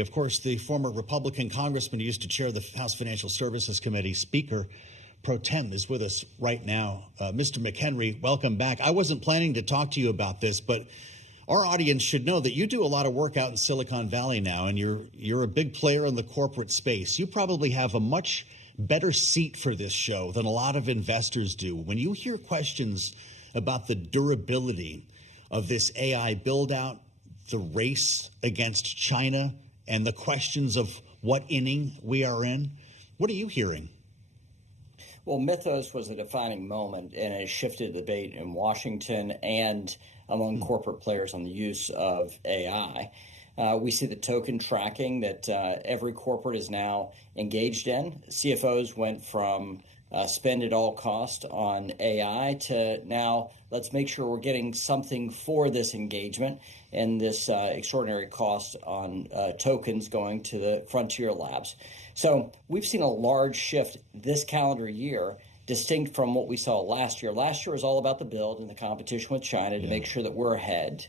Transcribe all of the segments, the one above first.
Of course, the former Republican congressman who used to chair the House Financial Services Committee, Speaker Pro Tem, is with us right now. Mr. McHenry, welcome back. I wasn't planning to talk to you about this, but our audience should know that you do a lot of work out in Silicon Valley now, and you're a big player in the corporate space. You probably have a much better seat for this show than a lot of investors do. When you hear questions about the durability of this AI build-out, the race against China, and the questions of what inning we are in, what are you hearing? Well, Mythos was a defining moment, and it shifted the debate in Washington and among corporate players on the use of AI. We see the token tracking that every corporate is now engaged in. CFOs went from spend at all cost on AI to now let's make sure we're getting something for this engagement and this extraordinary cost on tokens going to the frontier labs. So we've seen a large shift this calendar year, distinct from what we saw last year. Last year was all about the build and the competition with China to make sure that we're ahead.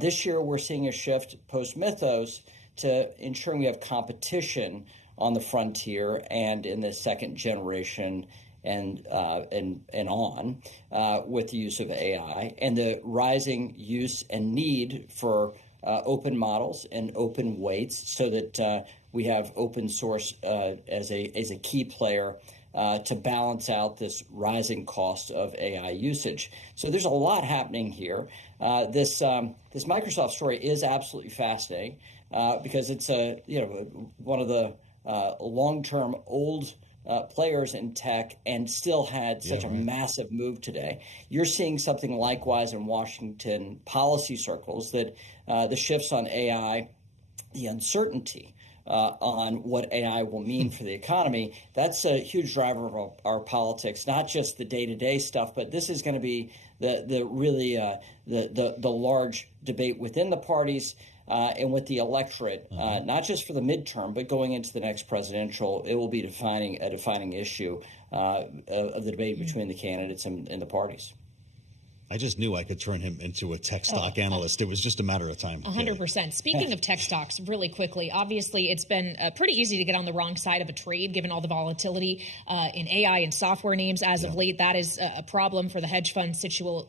This year, we're seeing a shift post-Mythos to ensuring we have competition on the frontier and in the second generation and on with the use of AI and the rising use and need for open models and open weights so that we have open source as a key player to balance out this rising cost of AI usage. So there's a lot happening here. This Microsoft story is absolutely fascinating because it's one of the long-term old players in tech and still had such a massive move today. You're seeing something likewise in Washington policy circles that the shifts on AI, the uncertainty on what AI will mean for the economy, that's a huge driver of our politics, not just the day-to-day stuff, but this is going to be the large debate within the parties and with the electorate, not just for the midterm, but going into the next presidential. It will be a defining issue of the debate between the candidates and the parties. I just knew I could turn him into a tech stock analyst. It was just a matter of time. 100%. Speaking of tech stocks, really quickly, obviously it's been pretty easy to get on the wrong side of a trade given all the volatility in AI and software names as of late. That is a problem for the hedge fund situational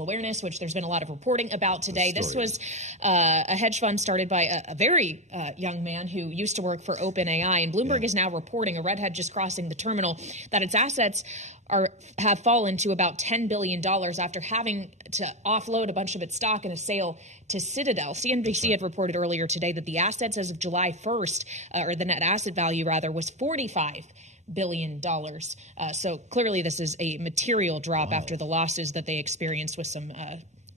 awareness, which there's been a lot of reporting about today. This was a hedge fund started by a very young man who used to work for OpenAI, and Bloomberg is now reporting, a redhead just crossing the terminal, that its assets have fallen to about $10 billion after having to offload a bunch of its stock in a sale to Citadel. CNBC had reported earlier today that the assets as of July 1st, or the net asset value rather, was $45 billion. So clearly this is a material drop after the losses that they experienced with some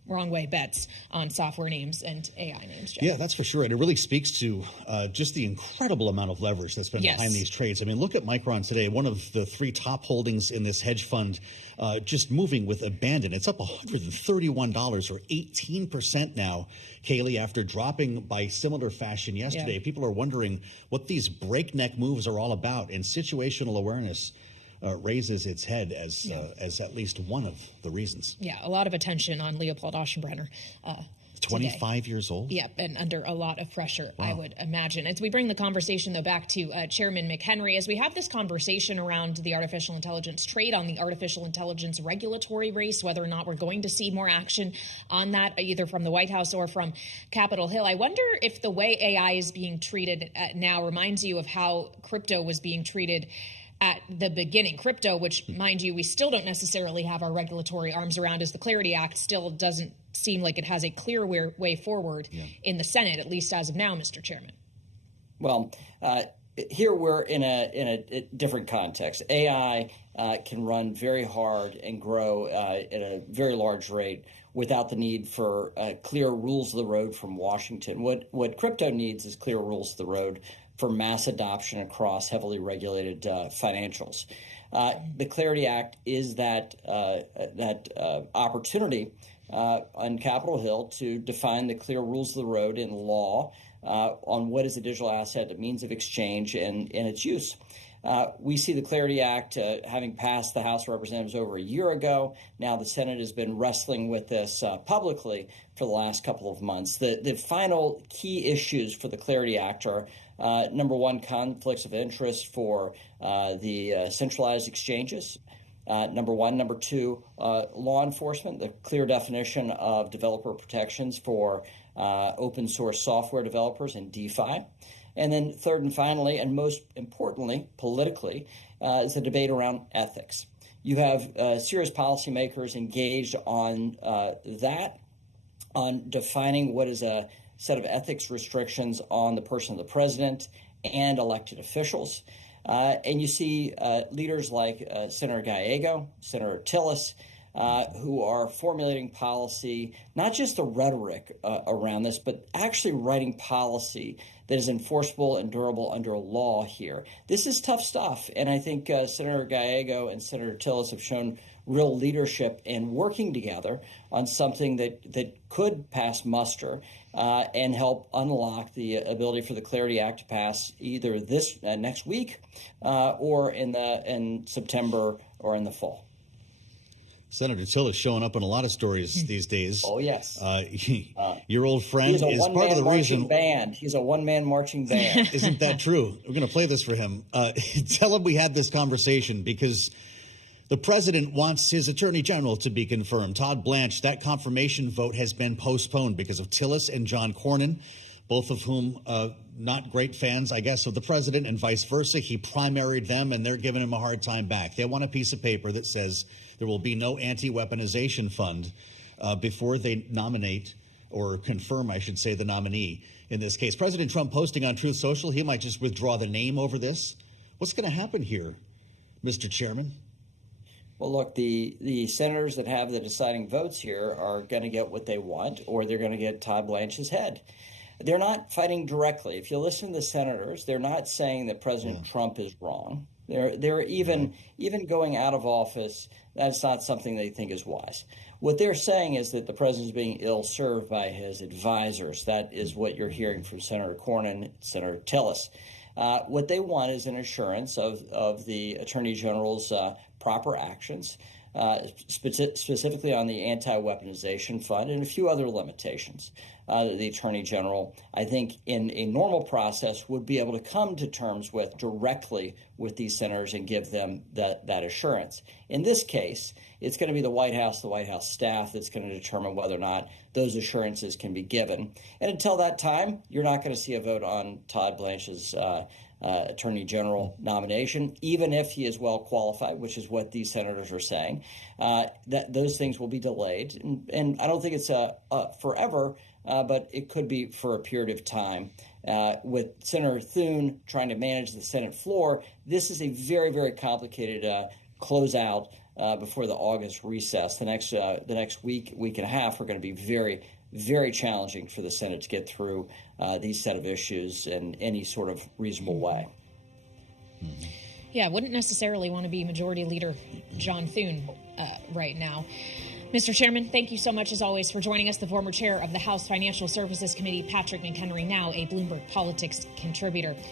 wrong way bets on software names and AI names, Jeff. Yeah, that's for sure. And it really speaks to just the incredible amount of leverage that's been behind these trades. I mean, look at Micron today, one of the three top holdings in this hedge fund, just moving with abandon. It's up $131 or 18% now, Kaylee, after dropping by similar fashion yesterday. Yeah. People are wondering what these breakneck moves are all about, and situational awareness raises its head as at least one of the reasons. Yeah, a lot of attention on Leopold Aschenbrenner. 25 years old? Yep, and under a lot of pressure, I would imagine. As we bring the conversation, though, back to Chairman McHenry, as we have this conversation around the artificial intelligence trade, on the artificial intelligence regulatory race, whether or not we're going to see more action on that, either from the White House or from Capitol Hill, I wonder if the way AI is being treated now reminds you of how crypto was being treated at the beginning. Crypto, which, mind you, we still don't necessarily have our regulatory arms around, as the Clarity Act still doesn't seem like it has a clear way forward in the Senate, at least as of now, Mr. Chairman. Well, here we're in a different context. AI can run very hard and grow at a very large rate without the need for clear rules of the road from Washington. What crypto needs is clear rules of the road for mass adoption across heavily regulated financials. The Clarity Act is that opportunity on Capitol Hill to define the clear rules of the road in law on what is a digital asset, a means of exchange, and its use. We see the Clarity Act having passed the House of Representatives over a year ago. Now the Senate has been wrestling with this publicly for the last couple of months. The final key issues for the Clarity Act are, number one, conflicts of interest for the centralized exchanges. Number one. Number two, law enforcement, the clear definition of developer protections for open source software developers and DeFi. And then third and finally, and most importantly, politically, is the debate around ethics. You have serious policymakers engaged on that, on defining what is a set of ethics restrictions on the person of the president and elected officials. And you see leaders like Senator Gallego, Senator Tillis, who are formulating policy, not just the rhetoric around this, but actually writing policy that is enforceable and durable under law here. This is tough stuff, and I think Senator Gallego and Senator Tillis have shown real leadership in working together on something that could pass muster and help unlock the ability for the Clarity Act to pass either this next week or in September or in the fall. Senator Tillis showing up in a lot of stories these days. Oh, yes. Your old friend is part of the reason. He's a one-man marching band. Isn't that true? We're going to play this for him. Tell him we had this conversation because the president wants his attorney general to be confirmed. Todd Blanche, that confirmation vote has been postponed because of Tillis and John Cornyn, both of whom not great fans, I guess, of the president and vice versa. He primaried them, and they're giving him a hard time back. They want a piece of paper that says there will be no anti-weaponization fund before they nominate or confirm, I should say, the nominee in this case. President Trump posting on Truth Social, he might just withdraw the name over this. What's going to happen here, Mr. Chairman? Well, look, the senators that have the deciding votes here are going to get what they want, or they're going to get Todd Blanche's head. They're not fighting directly. If you listen to the senators, they're not saying that President Trump is wrong. They're even going out of office. That's not something they think is wise. What they're saying is that the president is being ill-served by his advisors. That is what you're hearing from Senator Cornyn, Senator Tillis. What they want is an assurance of the Attorney General's proper actions, specifically on the anti-weaponization fund and a few other limitations. The Attorney General, I think, in a normal process, would be able to come to terms with directly with these senators and give them that assurance. In this case, it's going to be the White House staff that's going to determine whether or not those assurances can be given. And until that time, you're not going to see a vote on Todd Blanche's Attorney General nomination, even if he is well qualified, which is what these senators are saying. That those things will be delayed, and I don't think it's forever, but it could be for a period of time. With Senator Thune trying to manage the Senate floor, this is a very, very complicated closeout before the August recess. The next week and a half are going to be very, very challenging for the Senate to get through these set of issues in any sort of reasonable way. Yeah, wouldn't necessarily want to be Majority Leader John Thune right now. Mr. Chairman, thank you so much, as always, for joining us. The former chair of the House Financial Services Committee, Patrick McHenry, now a Bloomberg Politics contributor.